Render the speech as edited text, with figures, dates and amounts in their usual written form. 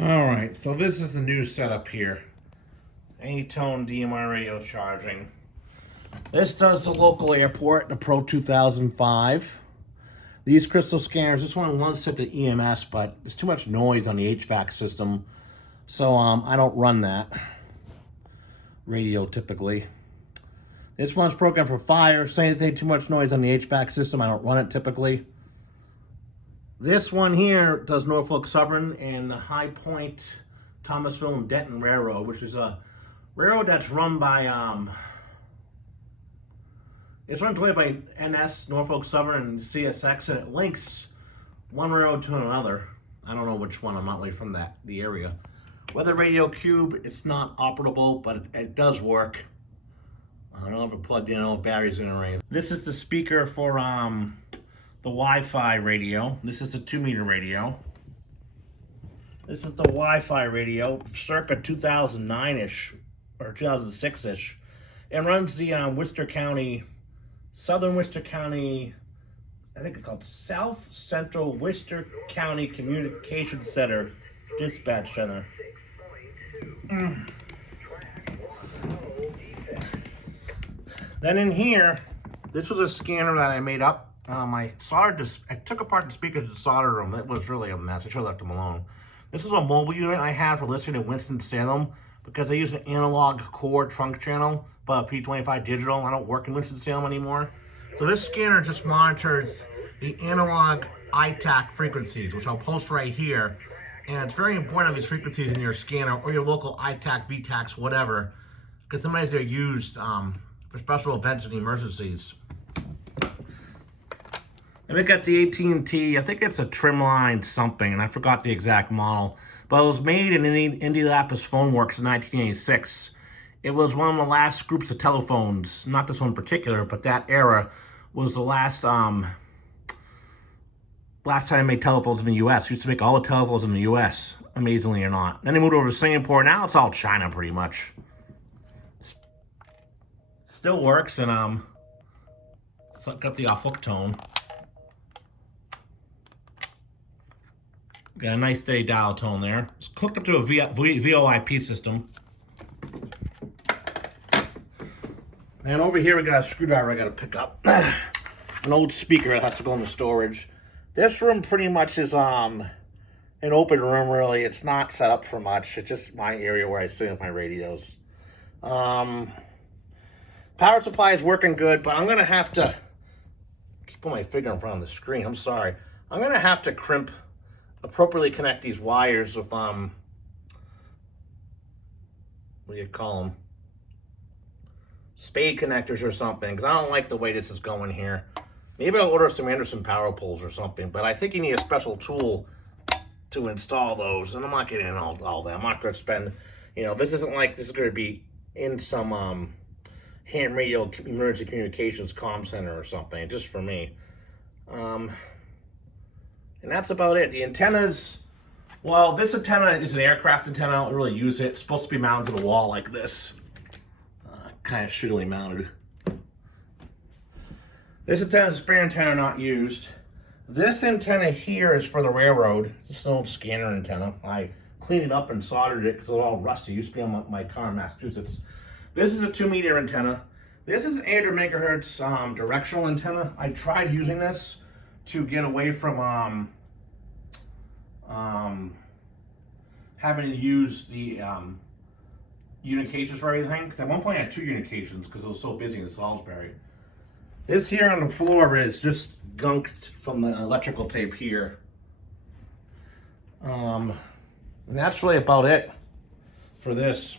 Alright, so this is the new setup here. A-tone DMR radio charging. This does the local airport, the Pro 2005. These crystal scanners, this one was set to EMS, but there's too much noise on the HVAC system. So I don't run that radio typically. This one's programmed for fire. Same thing, too much noise on the HVAC system. I don't run it typically. This one here does Norfolk Southern and the High Point, Thomasville and Denton Railroad, which is a railroad that's run by, it's run by NS, Norfolk Southern, and CSX, and it links one railroad to another. I don't know which one, I'm not really from the area. Weather Radio Cube, it's not operable, but it does work. I don't have it plugged in, no batteries in or anything. This is the speaker for the Wi-Fi radio. This is the 2-meter radio. This is the Wi-Fi radio, circa 2009-ish, or 2006-ish. It runs the Worcester County, Southern Worcester County, I think it's called South Central Worcester County Communication Center, Dispatch Center. Then in here, this was a scanner that I made up. I took apart the speakers to solder them. It was really a mess. I should have left them alone. This is a mobile unit I had for listening to Winston-Salem because I use an analog core trunk channel, but P25 digital. I don't work in Winston-Salem anymore. So this scanner just monitors the analog I-Tac frequencies, which I'll post right here. And it's very important to have these frequencies in your scanner or your local I-Tac, VTACs, whatever, because sometimes they're used for special events and emergencies. And we got the AT&T, I think it's a trimline something, and I forgot the exact model. But it was made in Indianapolis Phone Works in 1986. It was one of the last groups of telephones, not this one in particular, but that era was the last time I made telephones in the U.S. Used to make all the telephones in the U.S., amazingly or not. Then they moved over to Singapore. Now it's all China, pretty much. Still works, and so it got the off-hook tone. Got a nice steady dial tone there. It's hooked up to a VoIP system. And over here we got a screwdriver I got to pick up. An old speaker that has to go into storage. This room pretty much is an open room, really. It's not set up for much. It's just my area where I sit with my radios. Power supply is working good, but I'm going to have to keep my finger in front of the screen. I'm sorry. I'm going to have to appropriately connect these wires with, what do you call them? Spade connectors or something, because I don't like the way this is going here. Maybe I'll order some Anderson power poles or something, but I think you need a special tool to install those, and I'm not getting into all that. I'm not going to spend, this isn't like this is going to be in some ham radio emergency communications comm center or something, just for me. And that's about it. The antennas, well, this antenna is an aircraft antenna. I don't really use it. It's supposed to be mounted to the wall like this. Kind of shittily mounted. This antenna is a spare antenna, not used. This antenna here is for the railroad. It's an old scanner antenna. I cleaned it up and soldered it because it was all rusty. It used to be on my car in Massachusetts. This is a 2-meter antenna. This is an 800 megahertz directional antenna. I tried using this to get away from having to use the unications for everything. Because at one point I had 2 unications because it was so busy in Salisbury. This here on the floor is just gunked from the electrical tape here. And that's really about it for this.